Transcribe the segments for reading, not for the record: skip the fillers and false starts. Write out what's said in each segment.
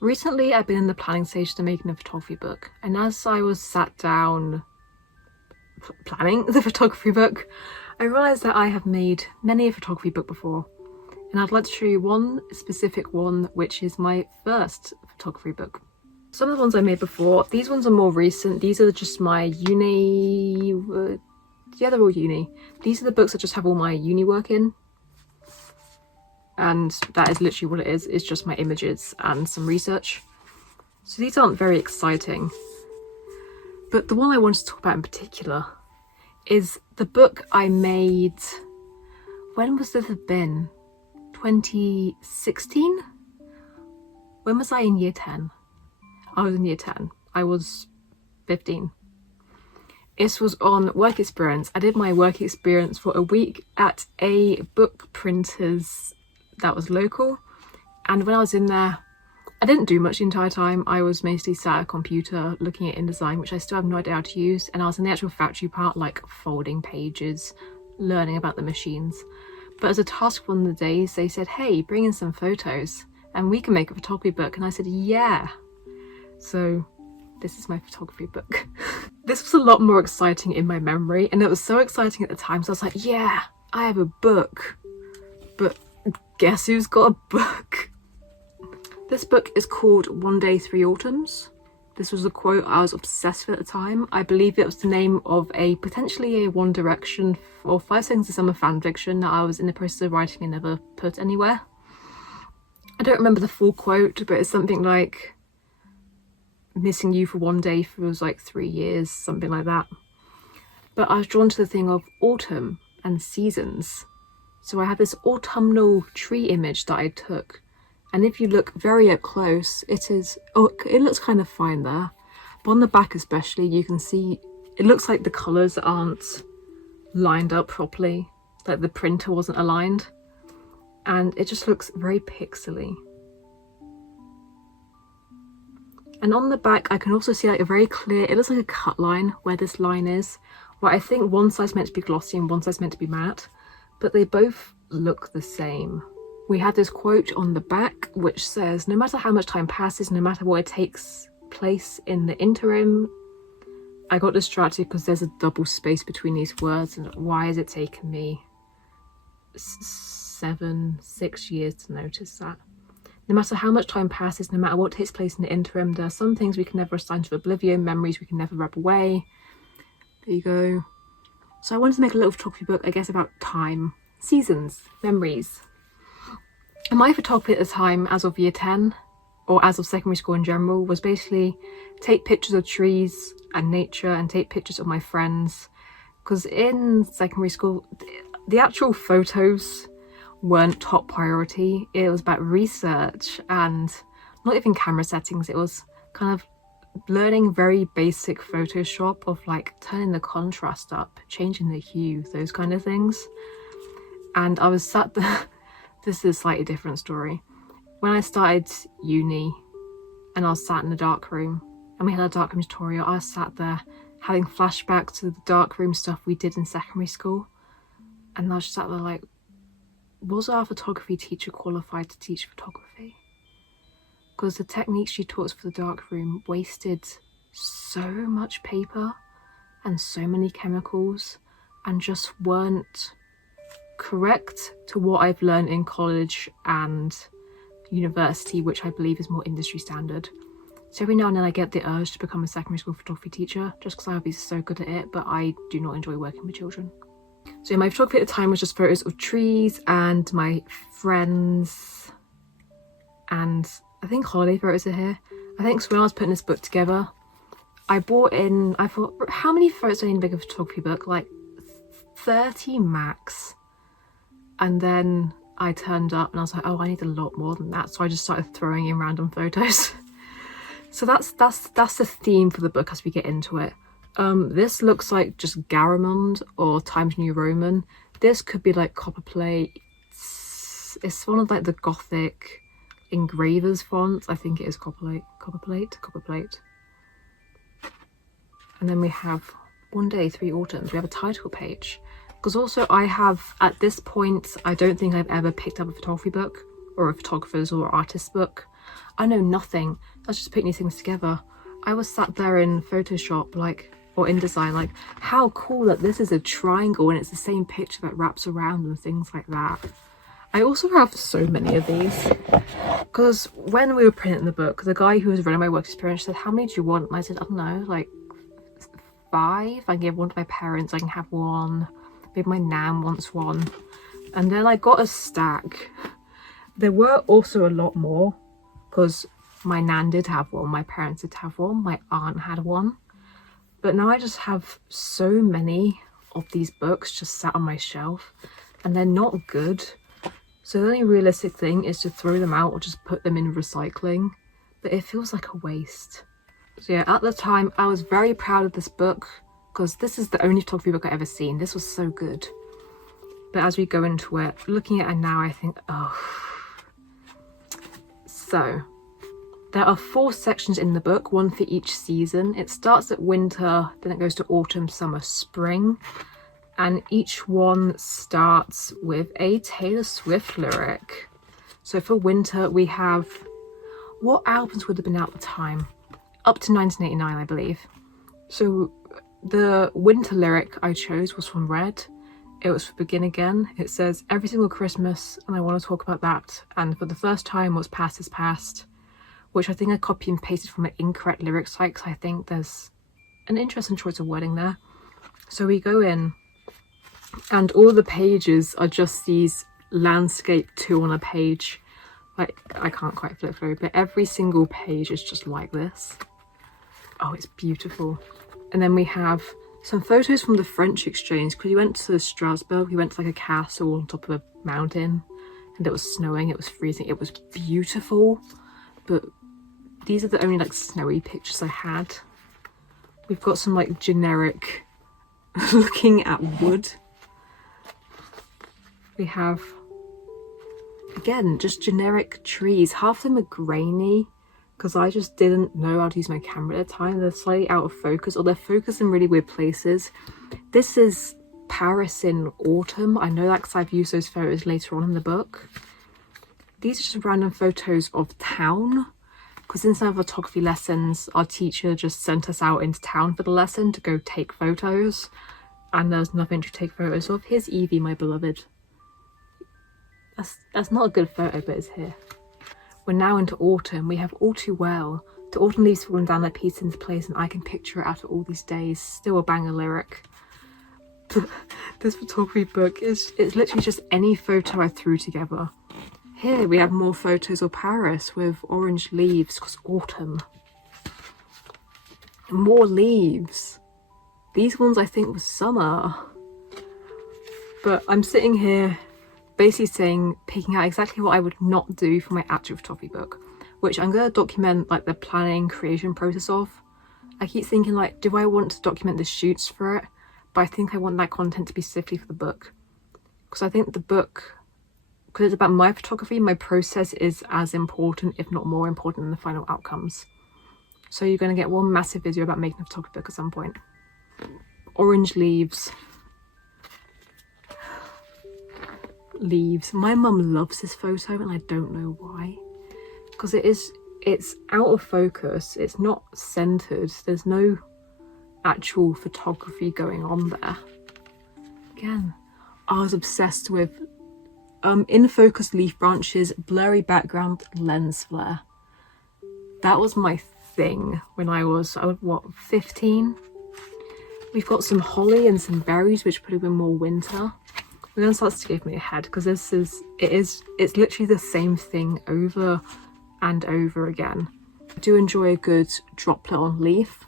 Recently, I've been in the planning stage to making a photography book, and as I was sat down planning the photography book, I realised that I have made many a photography book before, and I'd like to show you one specific one, which is my first photography book. Some of the ones I made before, these ones are more recent. These are just my uni, yeah, they're all uni. These are the books that just have all my uni work in. And that is literally what it is. It's just my images and some research. So these aren't very exciting. But the one I wanted to talk about in particular is the book I made, when was this have been? 2016? When was I in year 10? I was in year 10. I was 15. This was on work experience. I did my work experience for a week at a book printer's that was local, and when I was in there, I didn't do much the entire time. I was mostly sat at a computer looking at InDesign, which I still have no idea how to use, and I was in the actual factory part, like folding pages, learning about the machines. But as a task one of the days, they said, hey, bring in some photos and we can make a photography book. And I said, yeah. So this is my photography book. This was a lot more exciting in my memory, and it was so exciting at the time, so I was like, yeah, I have a book. But guess who's got a book? This book is called One Day, Three Autumns. This was a quote I was obsessed with at the time. I believe it was the name of potentially a One Direction or 5 Seconds of Summer fanfiction that I was in the process of writing and never put anywhere. I don't remember the full quote, but it's something like, missing you for one day feels like 3 years, something like that. But I was drawn to the thing of autumn and seasons. So I have this autumnal tree image that I took, and if you look very up close, it looks kind of fine there, but on the back especially, you can see it looks like the colours aren't lined up properly, like the printer wasn't aligned, and it just looks very pixely. And on the back, I can also see like a very clear, it looks like a cut line where this line is, where I think one side's meant to be glossy and one side's meant to be matte, but they both look the same. We have this quote on the back which says, no matter how much time passes, no matter what it takes place in the interim. I got distracted because there's a double space between these words, and why has it taken me 6 years to notice that? No matter how much time passes, no matter what takes place in the interim, there are some things we can never assign to oblivion, memories we can never rub away. There you go. So I wanted to make a little photography book, I guess, about time, seasons, memories. And my photography at the time, as of year 10, or as of secondary school in general, was basically take pictures of trees and nature and take pictures of my friends. Because in secondary school, the actual photos weren't top priority. It was about research and not even camera settings. It was kind of learning very basic Photoshop of like turning the contrast up, changing the hue, those kind of things. And I was sat there, this is a slightly different story. When I started uni and I was sat in the dark room and we had a darkroom tutorial, I was sat there having flashbacks to the darkroom stuff we did in secondary school. And I was just sat there like, was our photography teacher qualified to teach photography? Because the techniques she taught us for the darkroom wasted so much paper and so many chemicals and just weren't correct to what I've learned in college and university, which I believe is more industry standard. So every now and then I get the urge to become a secondary school photography teacher just because I would be so good at it, but I do not enjoy working with children. So my photography at the time was just photos of trees and my friends, and I think holiday photos are here. I think so when I was putting this book together, I thought, how many photos do I need to make a photography book? Like 30 max. And then I turned up and I was like, oh, I need a lot more than that. So I just started throwing in random photos. So that's the theme for the book as we get into it. This looks like just Garamond or Times New Roman. This could be like copperplate. It's one of like the Gothic engravers fonts. I think it is copperplate. And then we have One Day, Three Autumns. We have a title page. Because also I have, at this point, I don't think I've ever picked up a photography book or a photographer's or artist's book. I know nothing. Let's just put these things together. I was sat there in Photoshop, like, or InDesign, like, how cool that this is a triangle and it's the same picture that wraps around and things like that. I also have so many of these because when we were printing the book, the guy who was running my work experience said, how many do you want? And I said, I don't know, like 5. I can give one to my parents, I can have one, maybe my nan wants one. And then I got a stack. There were also a lot more because my nan did have one, my parents did have one, my aunt had one. But now I just have so many of these books just sat on my shelf and they're not good. So the only realistic thing is to throw them out or just put them in recycling. But it feels like a waste. So yeah, at the time I was very proud of this book because this is the only photography book I've ever seen. This was so good. But as we go into it, looking at it now, I think, oh. So there are 4 sections in the book, 1 for each season. It starts at winter, then it goes to autumn, summer, spring. And each one starts with a Taylor Swift lyric. So for winter, we have, what albums would have been out at the time? Up to 1989, I believe. So the winter lyric I chose was from Red. It was for Begin Again. It says, every single Christmas, and I want to talk about that. And for the first time, what's past is past. Which I think I copy and pasted from an incorrect lyric site, because I think there's an interesting choice of wording there. So we go in, and all the pages are just these landscape 2 on a page. Like, I can't quite flip through, but every single page is just like this. Oh, it's beautiful. And then we have some photos from the French exchange, because we went to Strasbourg, we went to like a castle on top of a mountain, and it was snowing, it was freezing, it was beautiful. But these are the only like snowy pictures I had. We've got some like generic looking at wood. We have, again, just generic trees. Half of them are grainy because I just didn't know how to use my camera at the time. They're slightly out of focus, or they're focused in really weird places. This is Paris in autumn. I know that because I've used those photos later on in the book. These are just random photos of town, because in some photography lessons, our teacher just sent us out into town for the lesson to go take photos, and there's nothing to take photos of. Here's Evie, my beloved. That's not a good photo, but it's here. We're now into autumn. We have All Too Well. The autumn leaves falling down their pieces into place, and I can picture it after all these days. Still a banger lyric. This photography book it's literally just any photo I threw together. Here we have more photos of Paris with orange leaves, because autumn. More leaves. These ones I think was summer. But I'm sitting here basically saying, picking out exactly what I would not do for my actual photography book, which I'm going to document like the planning, creation process of. I keep thinking like, do I want to document the shoots for it? But I think I want that content to be specifically for the book. Because I think the book, because it's about my photography, my process is as important, if not more important, than the final outcomes. So you're going to get one massive video about making a photography book at some point. Orange leaves. Leaves. My mum loves this photo and I don't know why. Because it's out of focus, it's not centered, there's no actual photography going on there. Again, I was obsessed with in focus leaf branches, blurry background, lens flare. That was my thing when I was what, 15? We've got some holly and some berries, which would have been more winter. We're going to start to give me a head, because it's literally the same thing over and over again. I do enjoy a good droplet on leaf,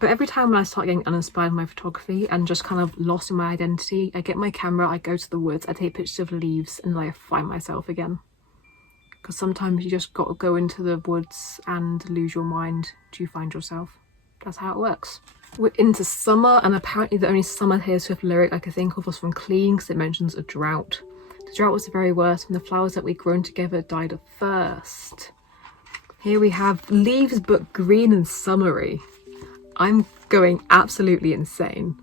but every time when I start getting uninspired in my photography and just kind of lost in my identity, I get my camera, I go to the woods, I take pictures of leaves, and I find myself again. Because sometimes you just got to go into the woods and lose your mind till you find yourself. That's how it works. We're into summer, and apparently the only summer Taylor Swift lyric I could think of was from Clean, because it mentions a drought. The drought was the very worst when the flowers that we'd grown together died at first. Here we have leaves but green and summery. I'm going absolutely insane.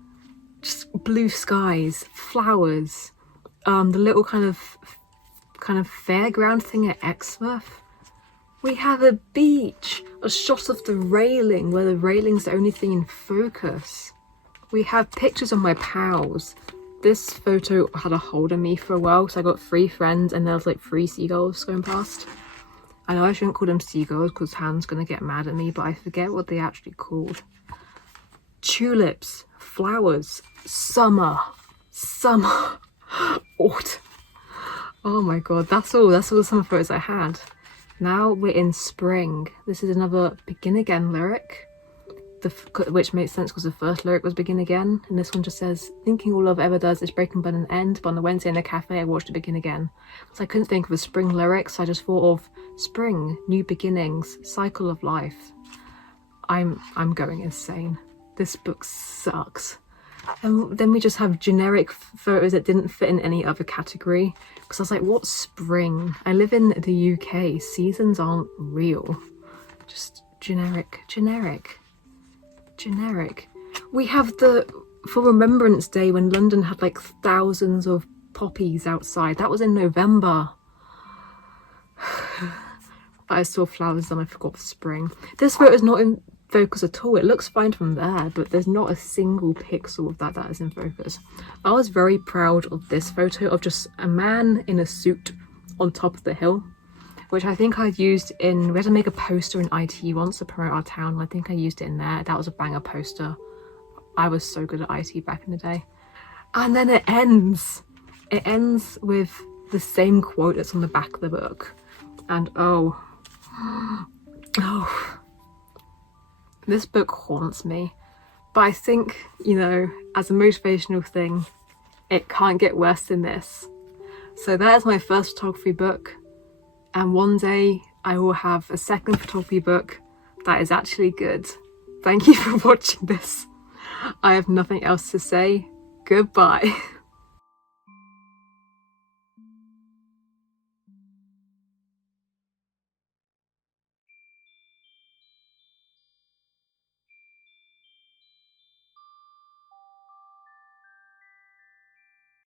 Just blue skies, flowers, the little kind of fairground thing at Exmouth. We have a beach, a shot of the railing where the railing's the only thing in focus. We have pictures of my pals. This photo had a hold on me for a while, so I got 3 friends and there was like 3 seagulls going past. I know I shouldn't call them seagulls because Han's gonna get mad at me, but I forget what they actually called. Tulips, flowers, summer, autumn. Oh my god, that's all the summer photos I had. Now we're in spring. This is another Begin Again lyric, which makes sense because the first lyric was Begin Again, and this one just says, thinking all love ever does is break and burn and end, but on the Wednesday in the cafe I watched it begin again. So I couldn't think of a spring lyric, so I just thought of spring, new beginnings, cycle of life. I'm going insane. This book sucks. And then we just have generic photos that didn't fit in any other category, because I was like, what's spring? I live in the UK, seasons aren't real. Just generic. We have for Remembrance Day when London had like thousands of poppies outside. That was in November. I saw flowers and I forgot for spring. This photo is not in focus at all. It looks fine from there, but there's not a single pixel of that is in focus. I was very proud of this photo of just a man in a suit on top of the hill, which I think I've used we had to make a poster in IT once to promote our town, and I think I used it in there. That was a banger poster. I was so good at IT back in the day. And then it ends with the same quote that's on the back of the book, and oh, this book haunts me. But I think, as a motivational thing, it can't get worse than this. So that is my first photography book, and one day I will have a second photography book that is actually good. Thank you for watching this. I have nothing else to say. Goodbye.